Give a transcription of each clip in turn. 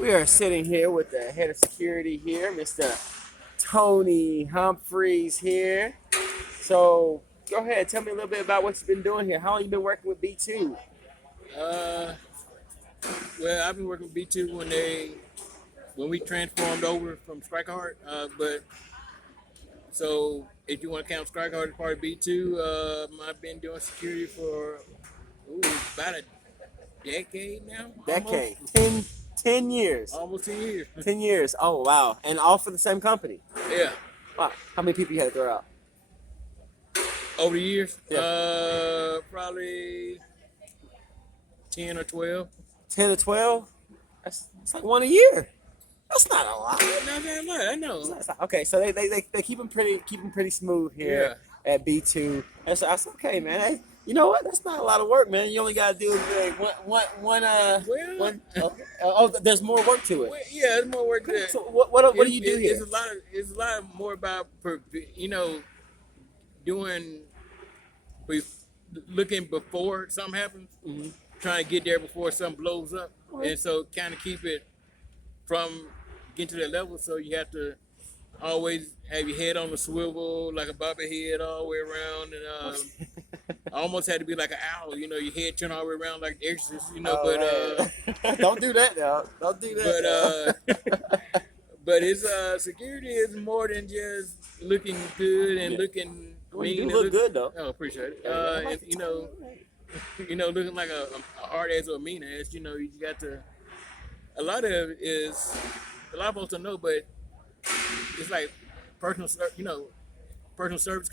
We are sitting here with the head of security here, Mr. Tony Humphries here. So go ahead, tell me a little bit about what you've been doing here. How long you been working with B2? Uh, well, I've been working with B2 when we transformed over from Strike Hard. But so if you want to count Strike Hard as part of B2, I've been doing security for about a decade now, Decade. 10 years. almost 10 years. 10 years. Oh, wow. And all for the same company. Yeah, Wow. How many people you had to throw out? over the years, Yeah. probably 10 or 12. 10 to 12? That's like one a year. That's not a lot. Not that much, I know. Okay, so they keep them pretty smooth here at B2. That's okay, man. Hey, you know what? That's not a lot of work, man. You only gotta do like one. Okay. Oh, there's more work to it. Well, yeah, it's more work there. So what do you do here? It's a lot more about doing looking before something happens, trying to get there before something blows up, and so kind of keep it from getting to that level. So you have to always have your head on the swivel, like a bobblehead all the way around, and I almost had to be like an owl, your head turned all the way around like the Exorcist, But don't do that now. Don't do that. But his security is more than just looking good and looking Well, mean. you do and look good though. Oh, appreciate it. Looking like a hard ass or a mean ass. You got to. A lot of it is a lot of folks don't know, but it's like personal service, personal service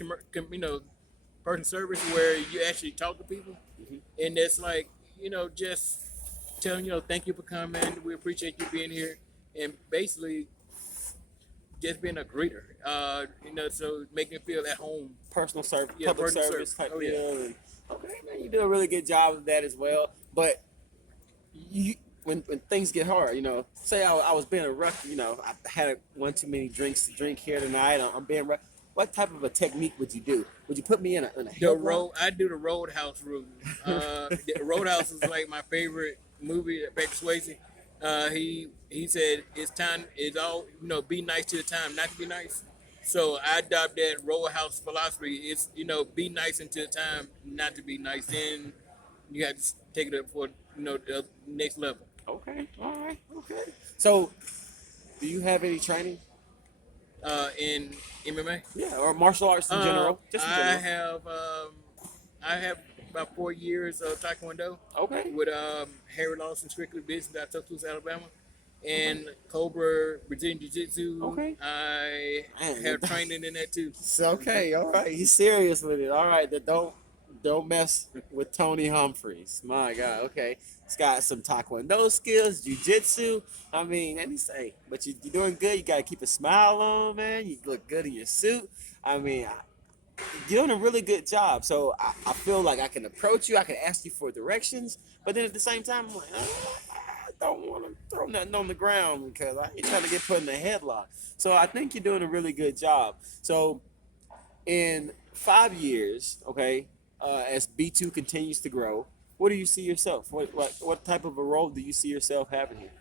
where you actually talk to people, and it's like just telling thank you for coming. We appreciate you being here, and basically just being a greeter. So making it feel at home. Personal service, Yeah, public personal service type Oh, deal. yeah. And, okay, man, you do a really good job of that as well. But when things get hard, say I was being a ruck, I had one too many drinks to drink here tonight. I'm being ruck. What type of a technique would you do? Would you put me in a headlock? I do the Roadhouse rule. The Roadhouse is like my favorite movie. Patrick Swayze. He said it's all be nice to the time not to be nice. So I adopt that Roadhouse philosophy. It's be nice until the time not to be nice. Then you have to take it up for the next level. Okay, all right, okay. So, do you have any training? In MMA. Yeah, or martial arts in general? Just in general. I have about 4 years of Taekwondo. Okay. With Harry Lawson Strictly Business out of Tuscaloosa, Alabama, and Cobra Brazilian Jiu Jitsu. Okay. I have training in that too. Okay, all right. He's serious with it. All right, don't mess with Tony Humphries. My God. Okay, he's got some Taekwondo skills, Jiu Jitsu. I mean, and say, but you're doing good. You got to keep a smile on, man. You look good in your suit. I mean, you're doing a really good job. So I feel like I can approach you. I can ask you for directions. But then at the same time, I'm like, I don't want to throw nothing on the ground because I ain't trying to get put in a headlock. So I think you're doing a really good job. So in 5 years, okay, as B2 continues to grow, what do you see yourself? What type of a role do you see yourself having here?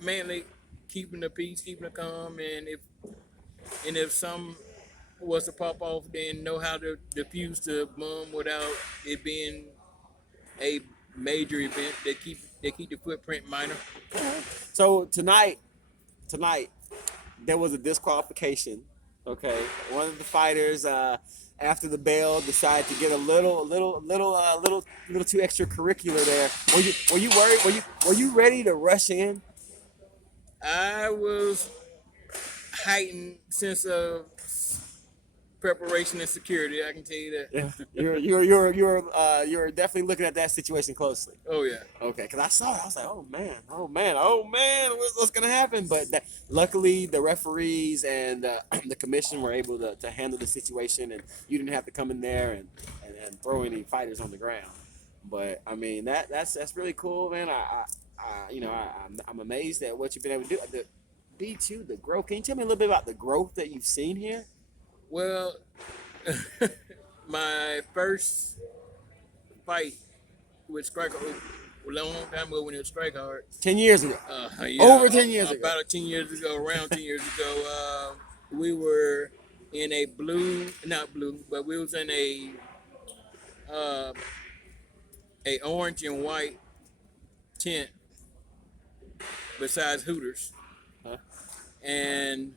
Mainly keeping the peace, keeping the calm, and if some was to pop off, then know how to diffuse the bomb without it being a major event. They keep the footprint minor. So tonight, there was a disqualification. Okay, one of the fighters after the bell decided to get a little too extracurricular there. Were you worried? Were you ready to rush in? I was heightened sense of preparation and security. I can tell you that. Yeah, you're definitely looking at that situation closely. Oh yeah. Okay, because I saw it, I was like, oh man, what's gonna happen? But luckily, the referees and the commission were able to handle the situation, and you didn't have to come in there and throw any fighters on the ground. But I mean, that's really cool, man. I'm amazed at what you've been able to do. The B2, the growth. Can you tell me a little bit about the growth that you've seen here? Well, my first fight with Strike a long time ago when it was Strike Hard. 10 years ago. Yeah, Over 10 years ago. About 10 years ago, around 10 years ago, we were in a not blue, but we was in a orange and white tent besides Hooters. Huh? And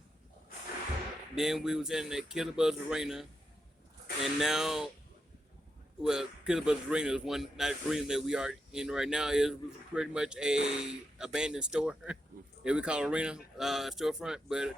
then we was in the Killer Buzz Arena, and now, well, Killer Buzz Arena is one, not arena that we are in right now. It was pretty much a abandoned store that we call arena storefront, but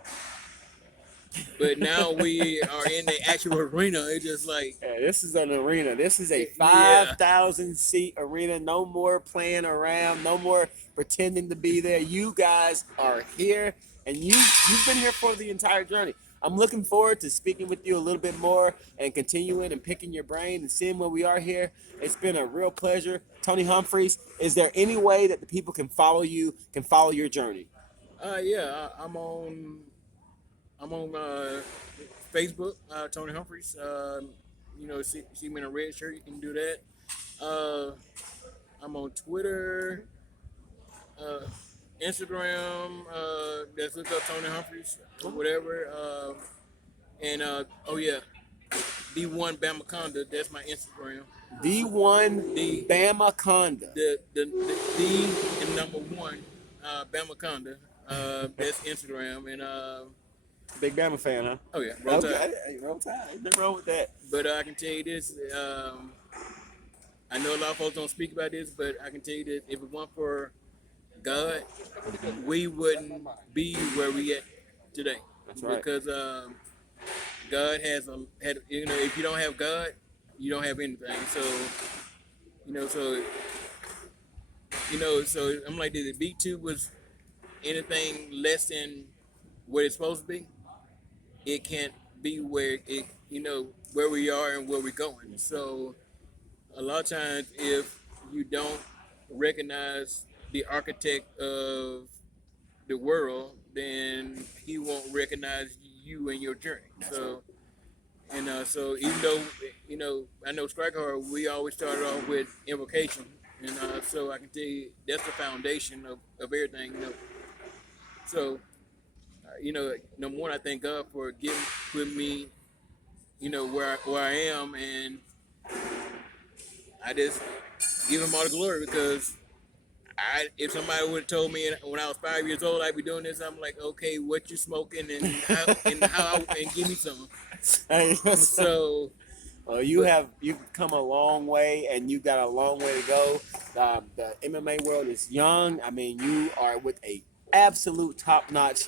now we are in the actual arena. It's just like, Yeah, this is an arena. This is a Yeah. 5,000 seat arena. No more playing around. No more pretending to be there. You guys are here, and you've been here for the entire journey. I'm looking forward to speaking with you a little bit more and continuing and picking your brain and seeing where we are here. It's been a real pleasure. Tony Humphries, is there any way that the people can follow you, can follow your journey? I'm on Facebook, Tony Humphries. See me in a red shirt, you can do that. I'm on Twitter, Instagram. Just look up Tony Humphries or whatever. D1 Bamaconda. That's my Instagram. D1 Bamaconda. The D and number 1, Bamaconda. That's Instagram and. Big Bama fan, huh? Oh yeah, roll tide. Okay, hey, roll tide. Ain't nothing wrong with that. But I can tell you this. I know a lot of folks don't speak about this, but I can tell you that if it weren't for God, we wouldn't be where we at today. That's right. Because God had if you don't have God, you don't have anything. So I'm like this. If B2 was anything less than what it's supposed to be, it can't be where where we are and where we're going. So a lot of times, if you don't recognize the architect of the world, then he won't recognize you and your journey. So even though I know Strike Hard, we always started off with invocation, and so I can tell you that's the foundation of everything. So. Number one, I thank God for putting me, where I am, and I just give Him all the glory because if somebody would have told me when I was 5 years old I'd be doing this, I'm like, okay, what you smoking and give me some. So. Well, you've come a long way, and you've got a long way to go. The MMA world is young. I mean, you are with a absolute top-notch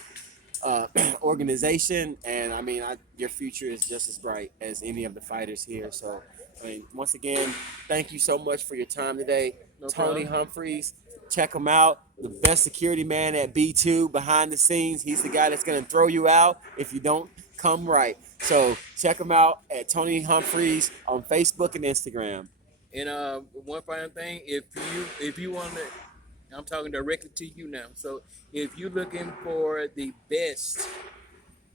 organization, and I mean, your future is just as bright as any of the fighters here. So, I mean, once again, thank you so much for your time today. No Tony problem. Humphries, check him out. The best security man at B2 behind the scenes. He's the guy that's going to throw you out if you don't come right. So check him out at Tony Humphries on Facebook and Instagram. And one final thing, if you want to, I'm talking directly to you now. So if you're looking for the best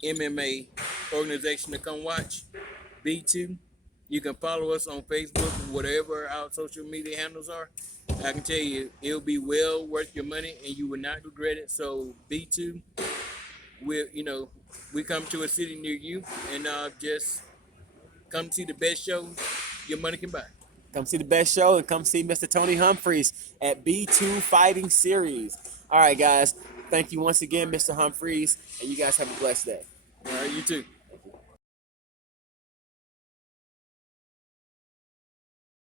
MMA organization to come watch, B2, you can follow us on Facebook, whatever our social media handles are. I can tell you, it'll be well worth your money, and you will not regret it. So B2, we come to a city near you, and just come see the best show your money can buy. Come see the best show and come see Mr. Tony Humphries at B2 Fighting Series. All right, guys. Thank you once again, Mr. Humphries, and you guys have a blessed day. All right, you too.